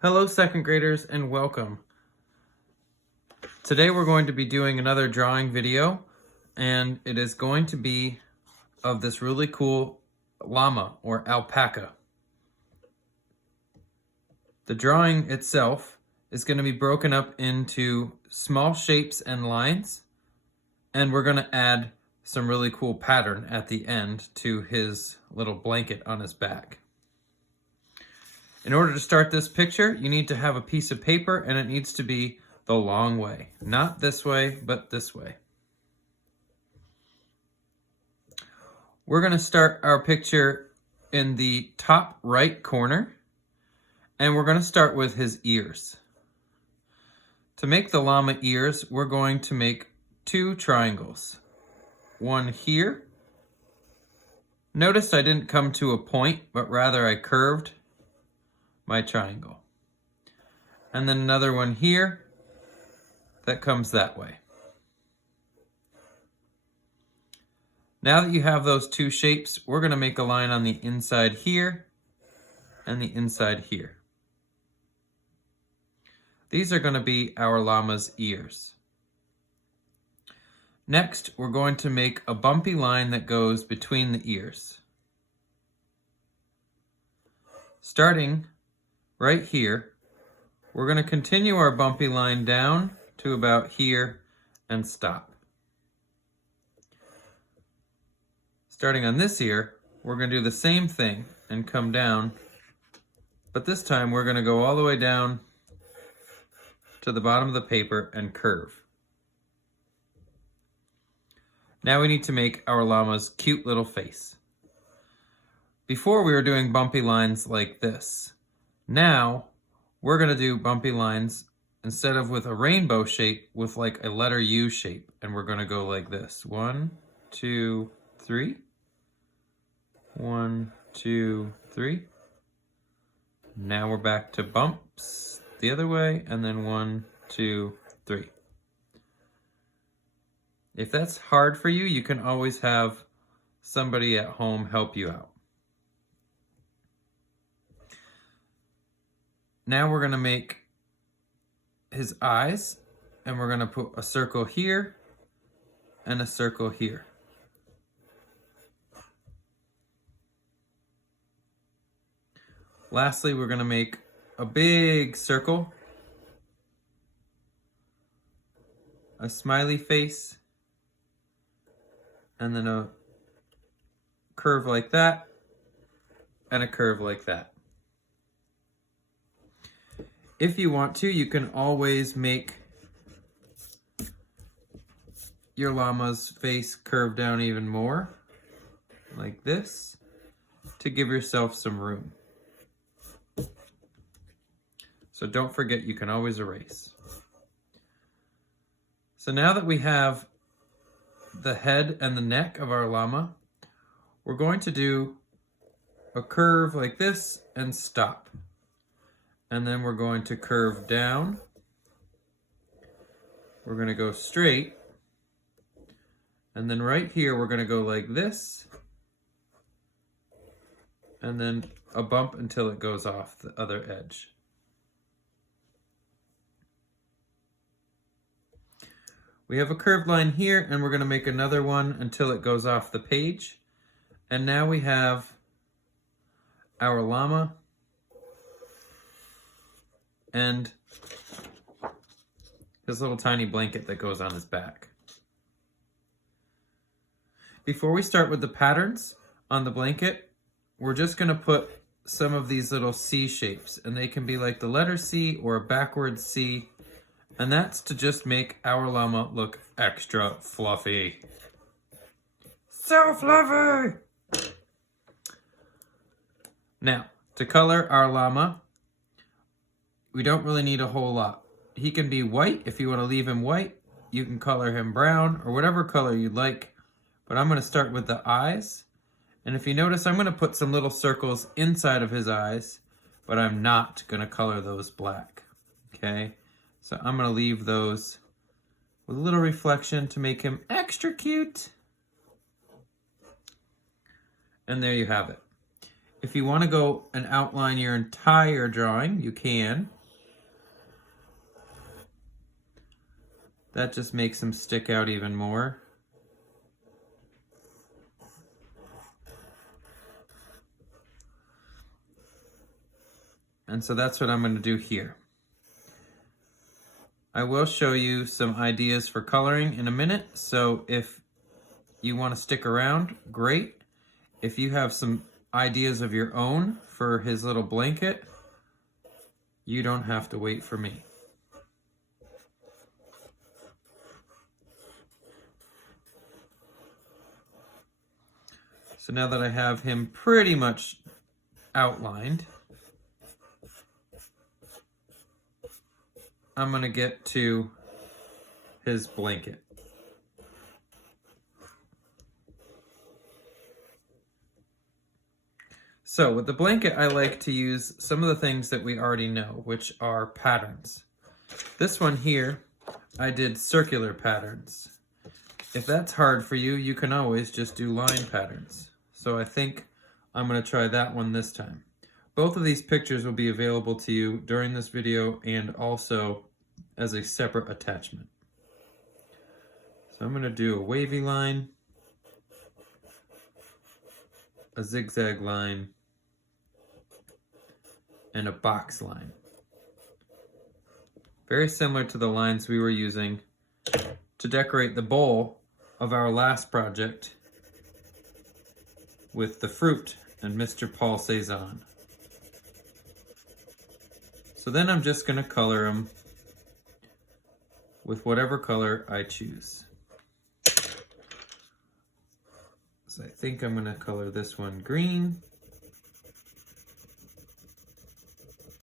Hello second graders and welcome. Today we're going to be doing another drawing video and it is going to be of this really cool llama or alpaca. The drawing itself is going to be broken up into small shapes and lines, and we're going to add some really cool pattern at the end to his little blanket on his back. In order to start this picture, you need to have a piece of paper, and it needs to be the long way. Not this way, but this way. We're going to start our picture in the top right corner, and we're going to start with his ears. To make the llama ears, we're going to make two triangles. One here. Notice I didn't come to a point, but rather I curved my triangle. And then another one here that comes that way. Now that you have those two shapes, we're going to make a line on the inside here and the inside here. These are going to be our llama's ears. Next, we're going to make a bumpy line that goes between the ears. Starting right here, we're going to continue our bumpy line down to about here and stop. Starting on this ear, we're going to do the same thing and come down, but this time we're going to go all the way down to the bottom of the paper and curve. Now we need to make our llama's cute little face. Before we were doing bumpy lines like this. Now we're going to do bumpy lines instead of with a rainbow shape, with like a letter U shape, and we're going to go like this. 1, 2, 3. 1, 2, 3. Now we're back to bumps the other way, and then 1, 2, 3. If that's hard for you, you can always have somebody at home help you out. Now we're going to make his eyes, and we're going to put a circle here and a circle here. Lastly, we're going to make a big circle, a smiley face, and then a curve like that, and a curve like that. If you want to, you can always make your llama's face curve down even more, like this, to give yourself some room. So don't forget, you can always erase. So now that we have the head and the neck of our llama, we're going to do a curve like this and stop. And then we're going to curve down. We're going to go straight. And then right here, we're going to go like this. And then a bump until it goes off the other edge. We have a curved line here, and we're going to make another one until it goes off the page. And now we have our llama and his little tiny blanket that goes on his back. Before we start with the patterns on the blanket, we're just going to put some of these little C shapes, and they can be like the letter C or a backwards C, and that's to just make our llama look extra fluffy. So fluffy! Now, to color our llama, we don't really need a whole lot. He can be white. If you want to leave him white, you can color him brown or whatever color you'd like. But I'm going to start with the eyes. And if you notice, I'm going to put some little circles inside of his eyes, but I'm not going to color those black. Okay? So I'm going to leave those with a little reflection to make him extra cute. And there you have it. If you want to go and outline your entire drawing, you can. That just makes them stick out even more. And so that's what I'm going to do here. I will show you some ideas for coloring in a minute, so if you want to stick around, great. If you have some ideas of your own for his little blanket, you don't have to wait for me. So now that I have him pretty much outlined, I'm going to get to his blanket. So with the blanket, I like to use some of the things that we already know, which are patterns. This one here, I did circular patterns. If that's hard for you, you can always just do line patterns. So I think I'm going to try that one this time. Both of these pictures will be available to you during this video and also as a separate attachment. So I'm going to do a wavy line, a zigzag line, and a box line. Very similar to the lines we were using to decorate the bowl of our last project with the fruit and Mr. Paul Cezanne. So then I'm just going to color them with whatever color I choose. So I think I'm going to color this one green.